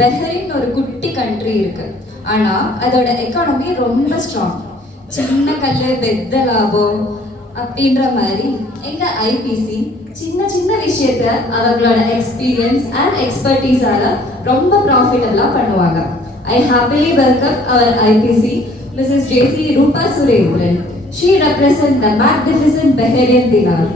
பஹ்ரைன் ஒரு குட்டி கண்ட்ரி இருக்கு, ஆனா அதோட எக்கானமி ரொம்ப ஸ்ட்ராங். சின்ன கல்லு பெத்த லாபம் அப்படின்ற மாதிரி எங்க ஐபிசி சின்ன சின்ன விஷயத்த அவங்களோட எக்ஸ்பீரியன்ஸ் அண்ட் எக்ஸ்பர்டீஸால ரொம்ப ப்ராஃபிட்டபிளா பண்ணுவாங்க. I happily welcome our IPC, Mrs. JC Rupa Surendran. She represents the magnificent Bahrain dinar.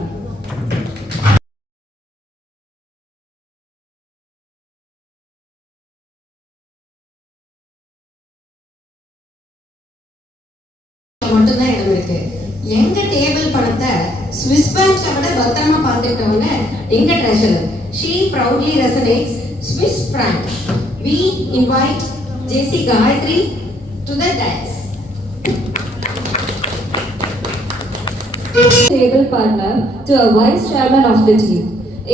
மட்டும்தான் இடம் இருக்கு. எங்க டேபிள் பணத்தை ஸ்விஸ் பேங்க்ல விட பத்திரமா பார்த்துட்டவங்க எங்க treasurer. She proudly resonates Swiss franc. We invite JC Gayatri to the dais. Table partner to a vice chairman of the team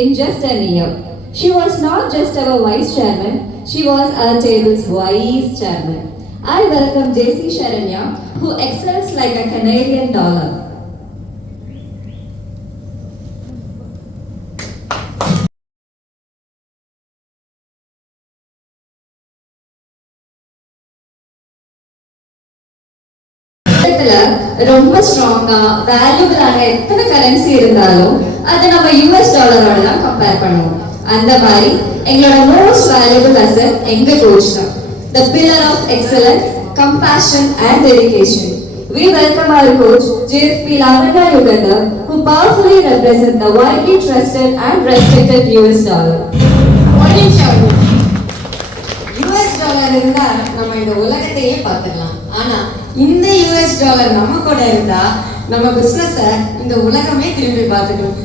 in just a year. She was not just our vice chairman, she was our table's vice chairman. I welcome JC Sharanya, who excels like a Canadian dollar. ரொம்ப ஸ்ட்ராங்கா வேல்யூபிளான எத்தனை கரன்சி இருந்தாலும் அதை நம்ம யூஎஸ் டாலரோட தான் கம்பேர் பண்ணுவோம். அந்த மாதிரி எங்களோட மோஸ்ட் வேல்யூபிள் அசெட் எங்க கோச் தான். The pillar of excellence, compassion and dedication. We welcome our coach JFP Lavanya Uganda, who powerfully represents the widely trusted and respected US dollar. US dollar இருந்தா நம்ம இந்த உலகத்தையே பார்த்துடலாம். ஆனா இந்த US டாலர் நம்ம கூட இருந்தா நம்ம பிசினஸ இந்த உலகமே திரும்பி பார்த்துக்கணும்.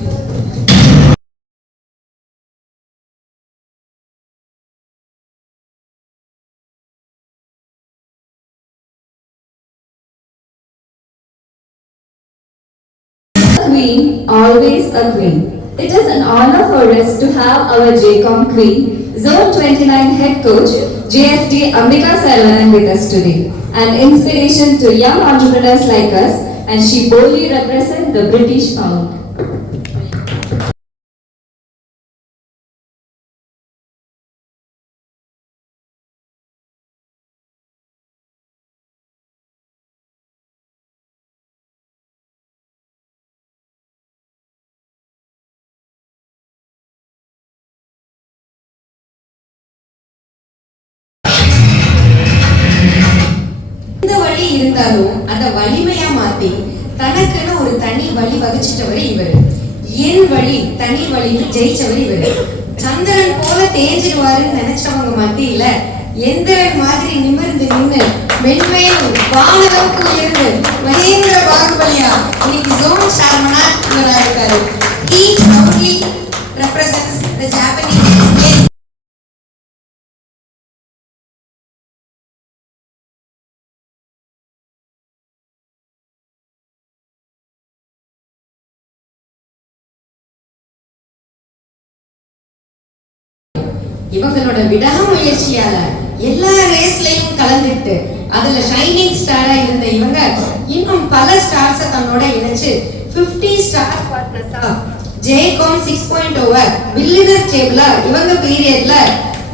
Queen, always a queen. It is an honor for us to have our Jcom queen, Zone 29 head coach, JFD Ambika Salem with us today. An inspiration to young entrepreneurs like us, and she boldly represents the British pound. இருந்தாலும் அத வலிமையா மாத்தி தனக்குன்னு ஒரு தனி வழி வகிச்சிட்டவர் இவர். என் வழி தனி வழின்னு ஜெயிச்சவர் இவர். சந்திரன் போல தேஞ்சிருவாருன்னு நினைச்சவங்க மத்தியில எந்திரன் மாதிரி நிமிர்ந்து நின்று மென்மையும் வானளவுக்கு உயர்ந்து மகேந்திர பாகுபலியா இன்னைக்கு ஜோன் சேர்மனா இவரா இருக்காரு. He proudly represents the Japanese. இவங்களோட விடாமுயற்சியால எல்லா ரேஸ்லயும் கலந்துட்டு அதுல ஷைனிங் ஸ்டாரா இருந்த இவங்க இன்னும் பல ஸ்டார்ஸை தன்னோட இணைச்சு 50 ஸ்டார் பார்ட்னர்ஸா Jcom 6.0 வில்லினர் டேபிள இவங்க பீரியட்ல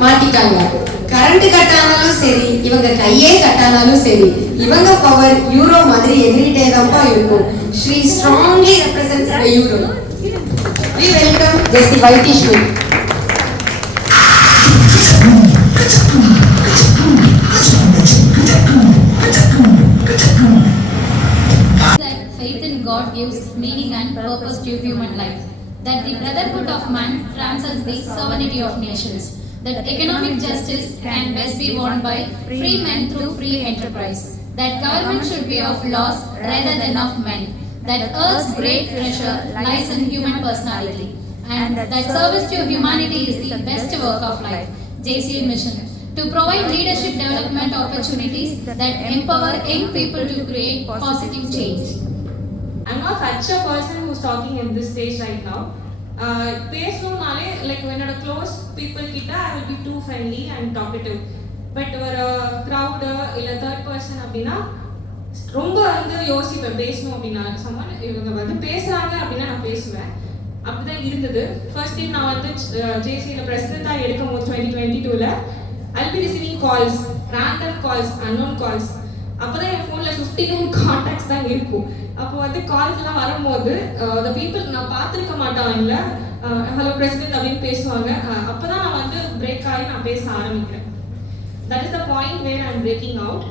மாட்டிட்டாங்க. கரண்ட் கட்டானாலும் சரி, இவங்க கையே கட்டானாலும் சரி, இவங்க பவர் யூரோ மாதிரி எகிரிட்டே தான் இருக்கும். She strongly represents the euro. We welcome JC Vaitishnu. That faith in God gives meaning and purpose to human life. That the brotherhood of man transcends the sovereignty of nations. That economic justice can best be won by free men through free enterprise. That government should be of laws rather than of men. That Earth's great treasure lies in human personality. And that service to humanity is the best work of life. JC mission to provide leadership development opportunities that empower young people to create positive change. I'm not such a person who's talking in this stage right now. பேசணும்னாலே like when I close people கிட்ட I will be too friendly and talkative. But ஒரு crowd இல்ல third person அப்படின்னா ரொம்ப வந்து யோசிப்பேன் பேசணும் அப்படின்னா. someone இவங்க வந்து பேசுறாங்க அப்படின்னா நான் பேசுவேன். அப்படிதான் இருந்தது. ஃபர்ஸ்ட் டைம் நான் வந்து ஜேசியில் பிரசிடென்ட்டாக எடுக்கும்போது 2022ல I be receiving calls, random calls, unknown calls. அப்போதான் என் ஃபோனில் 59 கான்டாக்ட்ஸ் தான் இருக்கும். அப்போ வந்து கால்ஸ்லாம் வரும்போது the people நான் பார்த்துருக்க மாட்டேன் அவங்கள ஹலோ பிரசிடென்ட் அப்படின்னு பேசுவாங்க. அப்போ தான் நான் வந்து பிரேக் ஆகி நான் பேச ஆரம்பிக்கிறேன். That is the point where I am breaking out.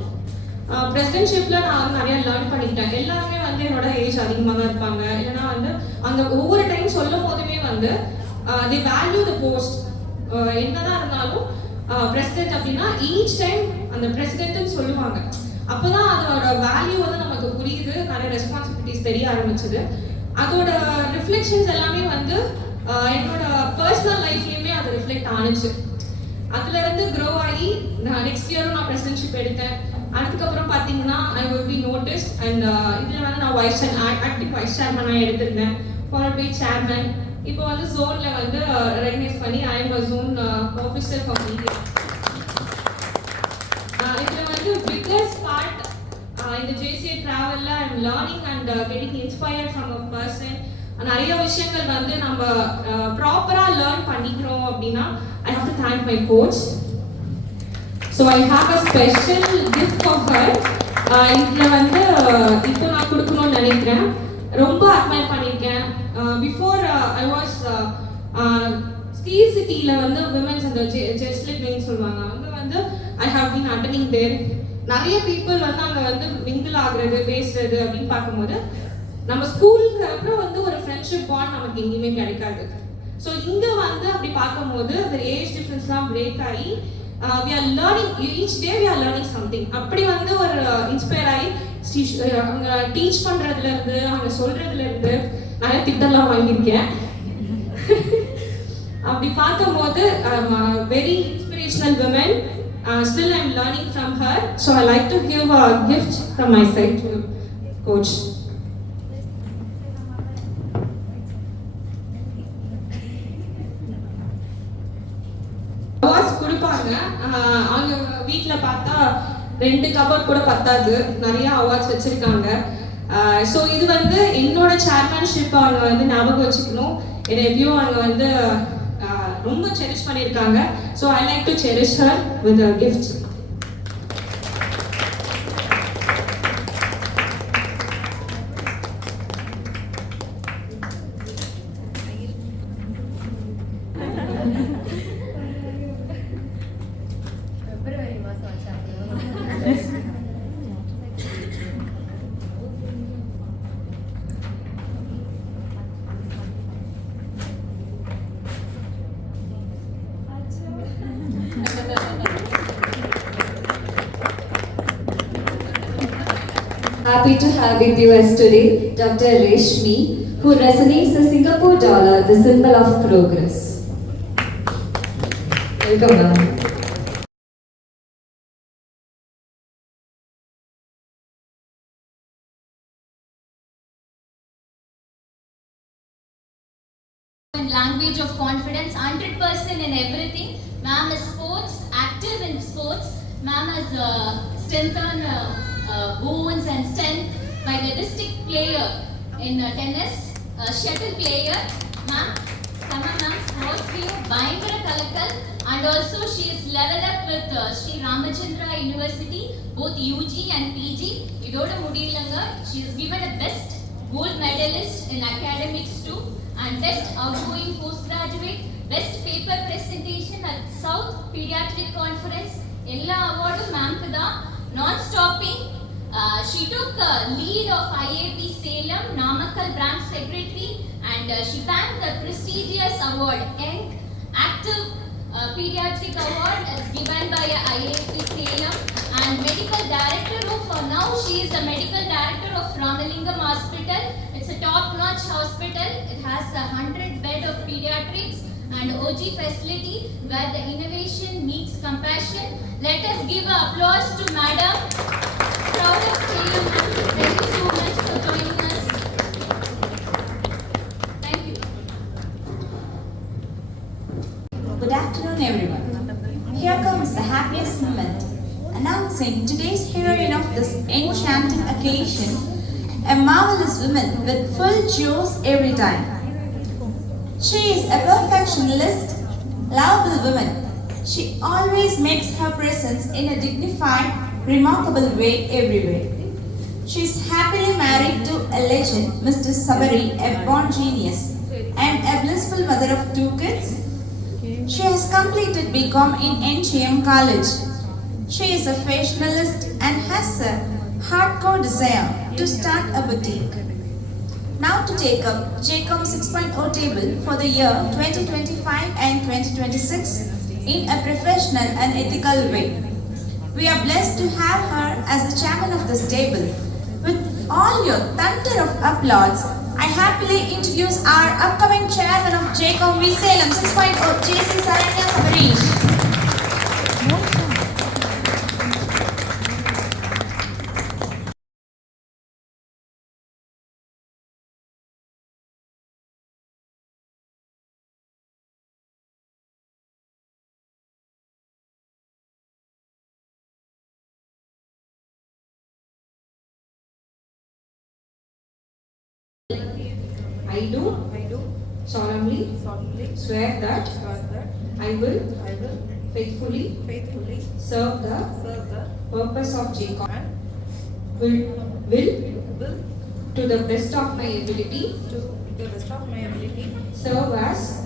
பிரசிடென்ட்ஷிப்பில் நான் வந்து நிறையா லேர்ன் பண்ணிக்கிட்டேன். எல்லாருமே வந்து என்னோட ஏஜ் அதிகமாக தான் இருப்பாங்க. இல்லைன்னா வந்து அந்த ஒவ்வொரு டைம் சொல்லும் போதுமே வந்து they value the post. என்னதான் இருந்தாலும் பிரசிடென்ட் அப்படின்னா ஈச் டைம் அந்த பிரசிடென்ட்னு சொல்லுவாங்க. அப்போதான் அதோட வேல்யூ வந்து நமக்கு புரியுது, நிறைய ரெஸ்பான்சிபிலிட்டிஸ் தெரிய ஆரம்பிச்சது. அதோட ரிஃப்ளெக்ஷன்ஸ் எல்லாமே வந்து என்னோட பர்சனல் லைஃப்லையுமே அது ரிஃப்ளெக்ட் ஆனிச்சு. அதுலேருந்து க்ரோ ஆகி நான் நெக்ஸ்ட் இயரும் நான் பிரசிடென்ட்ஷிப் எடுத்தேன். அதுக்கப்புறம் பார்த்தீங்கன்னா I will be noticed and இதில் வந்து நான் ஆக்டிவ் வைஸ் சேர்மனாக எடுத்திருந்தேன், ஃபாலோட் பை சேர்மன். இப்போ வந்து ஜோனில் வந்து ரெகனைஸ் பண்ணி I am a zone officer for media. இதில் வந்து பிக்கஸ்ட் பார்ட் இந்த ஜேசிஏ ட்ராவலில் I am learning and getting inspired from a person. நிறைய விஷயங்கள் வந்து நம்ம ப்ராப்பராக லேர்ன் பண்ணிக்கிறோம் அப்படின்னா I have to thank my coach. So I have a special gift for her. இதில் வந்து இப்போ நான் கொடுக்கணும்னு நினைக்கிறேன். ரொம்ப அட்மையர் பண்ணியிருக்கேன். பிஃபோர் ஐ வாஸ் ஸ்டீல் சிட்டியில் வந்து விமென்ஸ் அந்த ஜெஸ்லிப்னு சொல்லுவாங்க, அங்கே வந்து ஐ ஹாவ் பீன் அட்டெண்டிங் தேர். நிறைய பீப்புள் வந்து அங்கே வந்து மிங்கிள் ஆகுறது பேசுறது அப்படின்னு பார்க்கும்போது நம்ம ஸ்கூலுக்கு அப்புறம் வந்து ஒரு ஃப்ரெண்ட்ஷிப் பாண்ட் நமக்கு எங்கேயுமே கிடைக்காது. ஸோ இங்கே வந்து அப்படி பார்க்கும்போது அந்த ஏஜ் டிஃப்ரென்ஸ்லாம் பிரேக் ஆகி we are learning each day, we are learning something. அப்படி வந்து ஒரு இன்ஸ்பயர் ஆகி அவங்க டீச் பண்ணுறதுல இருந்து அவங்க சொல்றதுல இருந்து நிறைய திட்டெல்லாம் வாங்கியிருக்கேன். அப்படி பார்க்கும்போது very inspirational women. Still I am learning from her, so I like to give a gift from my side to coach. Awards கொடுப்பாங்க. அவங்க வீட்டில் பார்த்தா 2 கபோர்ட் கூட பத்தாது, நிறைய அவார்ட்ஸ் வச்சிருக்காங்க. ஸோ இது வந்து என்னோட சேர்மன்ஷிப் அவங்க வந்து ஞாபகம் வச்சுக்கணும். என்னை எப்பயும் அவங்க வந்து ரொம்ப செரிஷ் பண்ணியிருக்காங்க. So I like to cherish her with a gift. Happy to have with you as today Dr. Reshmi, who resonates the Singapore dollar, the symbol of progress. Welcome, ma'am. Language of confidence, 100% in everything. Ma'am is sports, active in sports. Ma'am has strengthened bones and strength by the district player in tennis, shuttle player. Ma'am, Sama ma'am, sports view, Majra Kollapatty, and also she is leveled up with Sri Ramachandra University, both UG and PG. Idoda Mudilanga, she is given a best gold medalist in academics too, and best outgoing postgraduate, best paper presentation at South Pediatric Conference. Ella award ma'am kuda, not stopping. She took lead of IAP Salem, Namakkal branch secretary, and she bagged the prestigious award, Young Active Pediatric Award, as given by IAP Salem, and medical director of, now she is a medical director of Ramalingam Hospital. It's a top-notch hospital. It has 100 bed of pediatrics and OG facility where the innovation meets compassion. Let us give an applause to Madam. Proud of Salem. Thank you so much for joining us. Thank you. Good afternoon, everyone. Here comes the happiest moment, announcing today's heroine of this enchanting occasion, a marvelous woman with full juice every time. She is a perfectionist, lovable woman. She always makes her presence in a dignified, remarkable way everywhere. She is happily married to a legend, Mr. Sabari, a born genius, and a blissful mother of 2 kids. She has completed Bcom in Jcom College. She is a fashionalist and has a hardcore desire to start a boutique. Now to take up Jcom 6.0 table for the year 2025 and 2026 in a professional and ethical way. We are blessed to have her as the chairman of this table. With all your thunder of applause, I happily introduce our upcoming chairman of Jcom Reselling 6.0, JC Saranya Sabarish. I do solemnly swear that I will faithfully serve the purpose of Jcom, will to the best of my ability serve as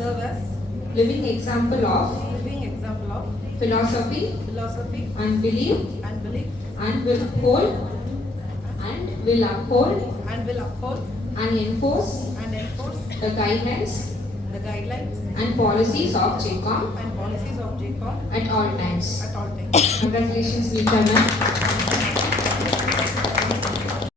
living example of philosophy and belief, and will uphold and enforce the guidelines and policies of Jcom at all times. Congratulations, Nishaa ma'am.